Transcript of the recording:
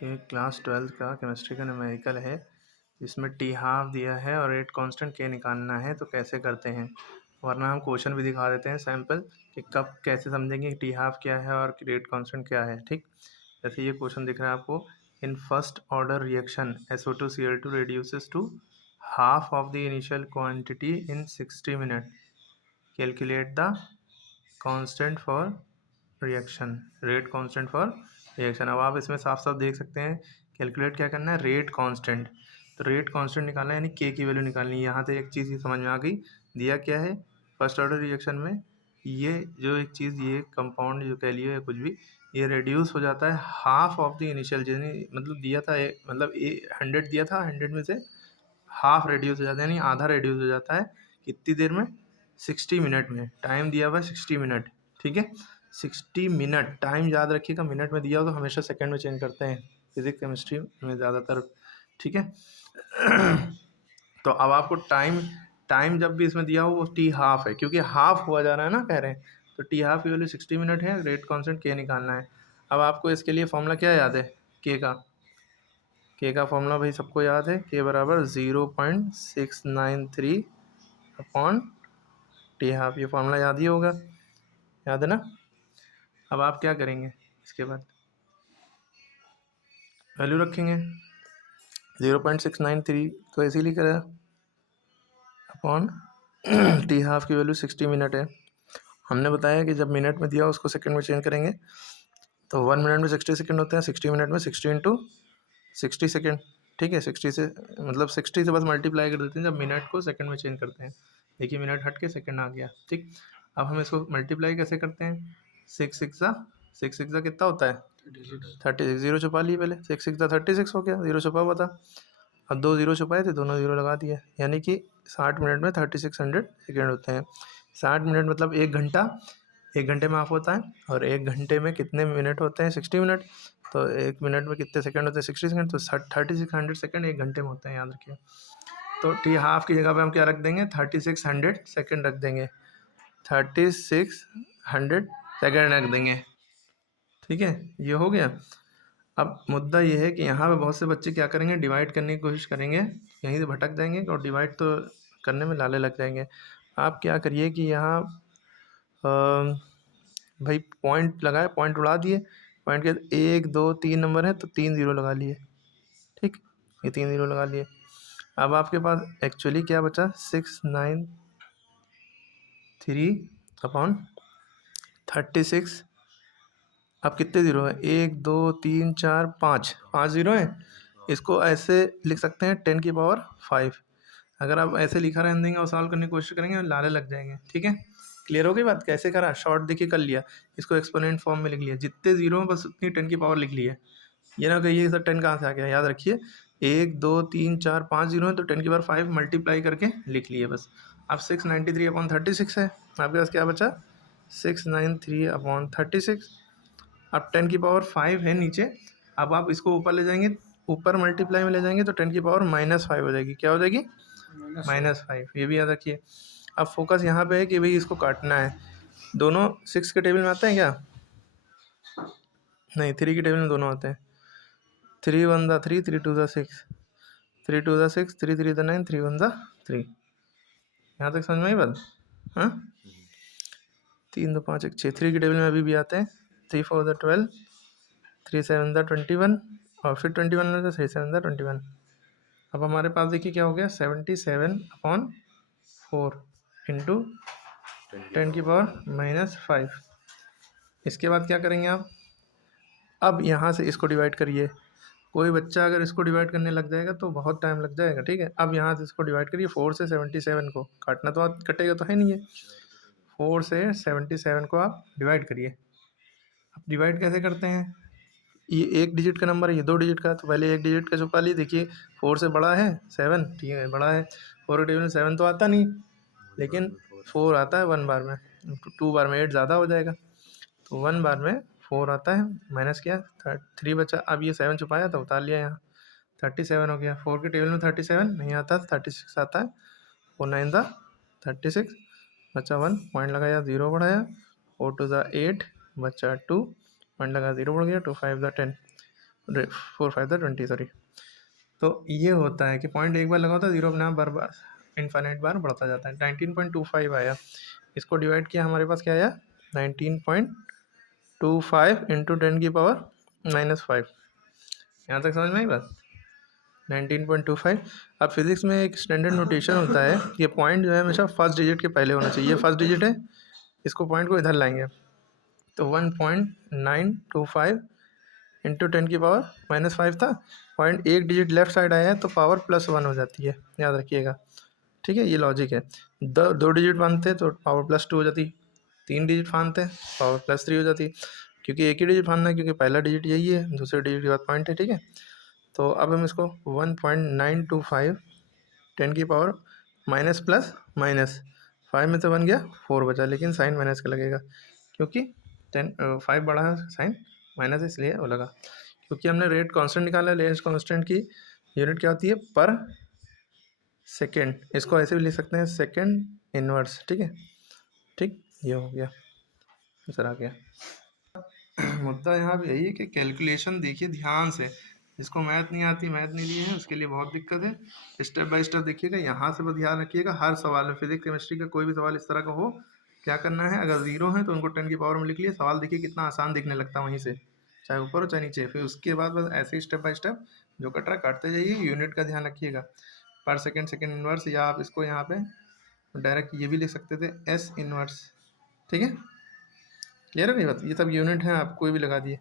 ये क्लास 12 का केमिस्ट्री का न्यूमेरिकल है, इसमें टी हाफ दिया है और रेट कांस्टेंट के निकालना है, तो कैसे करते हैं। वरना हम क्वेश्चन भी दिखा देते हैं सैम्पल कि कब कैसे समझेंगे कि टी हाफ क्या है और रेट कांस्टेंट क्या है। ठीक, जैसे ये क्वेश्चन दिख रहा है आपको, in first order reaction SO2Cl2 reduces to half of the initial quantity in 60 minutes, calculate the constant for reaction, rate constant for reaction. अब आप इसमें साफ साफ देख सकते हैं, कैलकुलेट क्या करना है, रेट कांस्टेंट। तो रेट कांस्टेंट निकालना है, यानी के की वैल्यू निकालनी है। यहाँ से एक चीज़ ही समझ में आ गई, दिया क्या है फर्स्ट ऑर्डर रिएक्शन में, ये जो एक चीज़, ये कंपाउंड जो कह लिए या कुछ भी, ये रिड्यूस हो जाता है हाफ ऑफ द इनिशियल, यानी मतलब दिया था मतलब 100 दिया था, 100 में से हाफ रिड्यूस हो जाता है, यानी आधा रिड्यूस हो जाता है कितनी देर में, 60 मिनट में। टाइम दिया हुआ है 60 मिनट, ठीक है, 60 मिनट। टाइम याद रखिएगा, मिनट में दिया हो तो हमेशा सेकंड में चेंज करते हैं फिजिक्स केमिस्ट्री में ज़्यादातर, ठीक है। तो अब आपको टाइम टाइम जब भी इसमें दिया हो वो टी हाफ है, क्योंकि हाफ हुआ जा रहा है ना, कह रहे हैं, तो टी हाफ की वैल्यू 60 मिनट है, रेट कॉन्स्टेंट के निकालना है। अब आपको इसके लिए फॉर्मूला क्या याद है, के का फॉर्मूला भाई सबको याद है, के बराबर 0.693 अपॉन टी हाफ, ये फॉर्मूला याद ही होगा, याद है ना। अब आप क्या करेंगे, इसके बाद वैल्यू रखेंगे 0.693 तो ऐसे ही लिखा अपॉन टी हाफ की वैल्यू 60 मिनट है। हमने बताया कि जब मिनट में दिया उसको सेकंड में चेंज करेंगे, तो 1 मिनट में 60 सेकंड होते हैं, 60 मिनट में 60 इंटू 60 सेकेंड, ठीक है। 60 से मतलब 60 से बस मल्टीप्लाई कर देते हैं जब मिनट को सेकंड में चेंज करते हैं। देखिए मिनट हट के सेकंड आ गया, ठीक। अब हम इसको मल्टीप्लाई कैसे करते हैं, 6 6 कितना होता है, 36, जीरो छुपा लिए पहले, 6 6 36 हो गया, जीरो छुपा हुआ था, अब 2 जीरो छुपाए थे, दोनों जीरो लगा दिए, यानी कि 60 मिनट में 3600 सेकेंड होते हैं। 60 मिनट मतलब 1 घंटा, 1 घंटे में हाफ होता है, और 1 घंटे में कितने मिनट होते हैं, 60 मिनट। तो 1 मिनट में कितने सेकंड होते हैं, 60 सेकंड, तो 3600 सेकंड 1 घंटे में होते हैं, याद रखिए। तो टी हाफ की जगह पे हम क्या रख देंगे, 3600 सेकंड रख देंगे, 3600 सेकंड रख देंगे, ठीक है, ये हो गया। अब मुद्दा ये है कि यहाँ पे बहुत से बच्चे क्या करेंगे, डिवाइड करने की कोशिश करेंगे, यहीं से भटक जाएंगे और डिवाइड तो करने में लाले लग जाएंगे। आप क्या करिए कि यहाँ भाई पॉइंट लगाए, पॉइंट उड़ा दिए, पॉइंट के 1 2 3 नंबर है तो 3 जीरो लगा लिए, ठीक, ये 3 जीरो लगा लिए। अब आपके पास एक्चुअली क्या बचा, 693 अपॉन 36। अब कितने जीरो हैं, 1 2 3 4 5, 5 जीरो हैं। इसको ऐसे लिख सकते हैं 10⁵ अगर आप ऐसे लिखा रहने देंगे और सॉल्व करने की कोशिश करेंगे लाले लग जाएंगे, ठीक है। क्लियर हो गई बात, कैसे करा, शॉर्ट देखिए कर लिया, इसको एक्सपोनेंट फॉर्म में लिख लिया, जितने जीरो हैं बस उतनी 10 लिख लिए। ये ना कहिए सर 10 कहाँ से आ गया, याद रखिए 1 2 3 4 5 जीरो है तो 10⁵ मल्टीप्लाई करके लिख लिए बस। अब 693 अपॉन 36 है, आपके पास क्या बचा, 693 अपॉन 36। अब 10⁵ है नीचे, अब आप इसको ऊपर ले जाएंगे, ऊपर मल्टीप्लाई में ले जाएंगे तो 10⁻⁻5 हो जाएगी, क्या हो जाएगी, -5, ये भी याद रखिए। अब फोकस यहाँ पे है कि भाई इसको काटना है, दोनों 6 के टेबल में आते हैं क्या, नहीं 3 के टेबल में दोनों आते हैं, 3 1 दा 3, 3 2 दा 6, 3 2 दा 6, 3 3 दा 9, 3 1 दा 3। यहाँ तक समझ में आई बात, हाँ, 3 2 5 1 6, 3 के टेबल में अभी भी आते हैं, 3 4 दा 12, 3 7 दा 21, और फिर 21 में 3 7 दा 21। अब हमारे पास देखिए क्या हो गया, 77/4 इंटू 10⁻⁻5। इसके बाद क्या करेंगे आप, अब यहाँ से इसको डिवाइड करिए, कोई बच्चा अगर इसको डिवाइड करने लग जाएगा तो बहुत टाइम लग जाएगा, ठीक है। अब यहाँ से इसको डिवाइड करिए, 4 से 77 को काटना तो कटेगा तो है नहीं है, 4 से 77 को आप डिवाइड करिए। अब डिवाइड कैसे करते हैं, ये 1 डिजिट का नंबर है, ये 2 डिजिट का, तो पहले 1 डिजिट का छुपा लिए, देखिए 4 से बड़ा है 7, ठीक है बड़ा है, 4 के टेबल में 7 तो आता नहीं, लेकिन 4 आता है 1 बार में, 2 बार में 8 ज़्यादा हो जाएगा, तो 1 बार में 4 आता है, माइनस किया 3 बचा, अब ये 7 छुपाया तो उतार लिया यहाँ, 37 हो गया। 4 के टेबल में 37 नहीं आता, 36 आता है, 4 9 दा 36, बचा 1, पॉइंट लगाया 0 बढ़ाया, 4 2 दा 8, बचा 2, पॉइंट लगा 0 बढ़ गया, 2 5 दा 10। 4 5 20 सॉरी। तो ये होता है कि पॉइंट एक बार लगा होता है, जीरो अपने आप बार बार इनफाइनाइट बार बढ़ता जाता है। 19.25 आया, इसको डिवाइड किया, हमारे पास क्या आया 19.25 इंटू 10⁻⁻5। यहाँ तक समझ में आई बात? 19.25। अब फिजिक्स में एक स्टैंडर्ड नोटेशन होता है, ये पॉइंट जो है हमेशा फर्स्ट डिजिट के पहले होना चाहिए। ये फर्स्ट डिजिट है, इसको पॉइंट को इधर लाएंगे तो 1.925 इंटू 10⁻⁻5 था। पॉइंट एक डिजिट लेफ्ट साइड आया है तो पावर +1 हो जाती है, याद रखिएगा। ठीक है, ये लॉजिक है। दो डिजिट फांदते तो पावर +2 हो जाती, 3 डिजिट फांदते पावर +3 हो जाती, क्योंकि एक ही डिजिट फांदना है, क्योंकि पहला डिजिट यही है, दूसरे डिजिट के बाद पॉइंट है। ठीक है, तो अब हम इसको 1.925 10⁻⁻5 में तो बन गया 4 बचा, लेकिन साइन माइनस का लगेगा, क्योंकि 5 बड़ा है, साइन माइनस है, इसलिए वो लगा। क्योंकि हमने रेट कांस्टेंट निकाला, रेट कांस्टेंट की यूनिट क्या होती है, पर सेकेंड। इसको ऐसे भी लिख सकते हैं, सेकेंड इनवर्स। ठीक है, ठीक, ये हो गया, आंसर आ गया। मुद्दा यहाँ पे यही है कि कैलकुलेशन देखिए ध्यान से, जिसको मैथ नहीं आती, मैथ नहीं दी है, उसके लिए बहुत दिक्कत है। स्टेप बाय स्टेप देखिएगा, यहाँ से बस ध्यान रखिएगा, हर सवाल में फिजिक्स केमिस्ट्री का कोई भी सवाल इस तरह का हो, क्या करना है, अगर जीरो है तो उनको 10 की पावर में लिख लिए। सवाल देखिए कितना आसान दिखने लगता है वहीं से, चाहे ऊपर हो चाहे नीचे। फिर उसके बाद बस ऐसे ही स्टेप बाय स्टेप जो कट रहा है काटते जाइए। यूनिट का ध्यान रखिएगा, पर सेकेंड, सेकेंड इनवर्स, या आप इसको यहाँ पे डायरेक्ट ये भी लिख सकते थे, S इनवर्स। ठीक है, क्लियर है भाई बात? ये सब यूनिट है, आप कोई भी लगा दिए।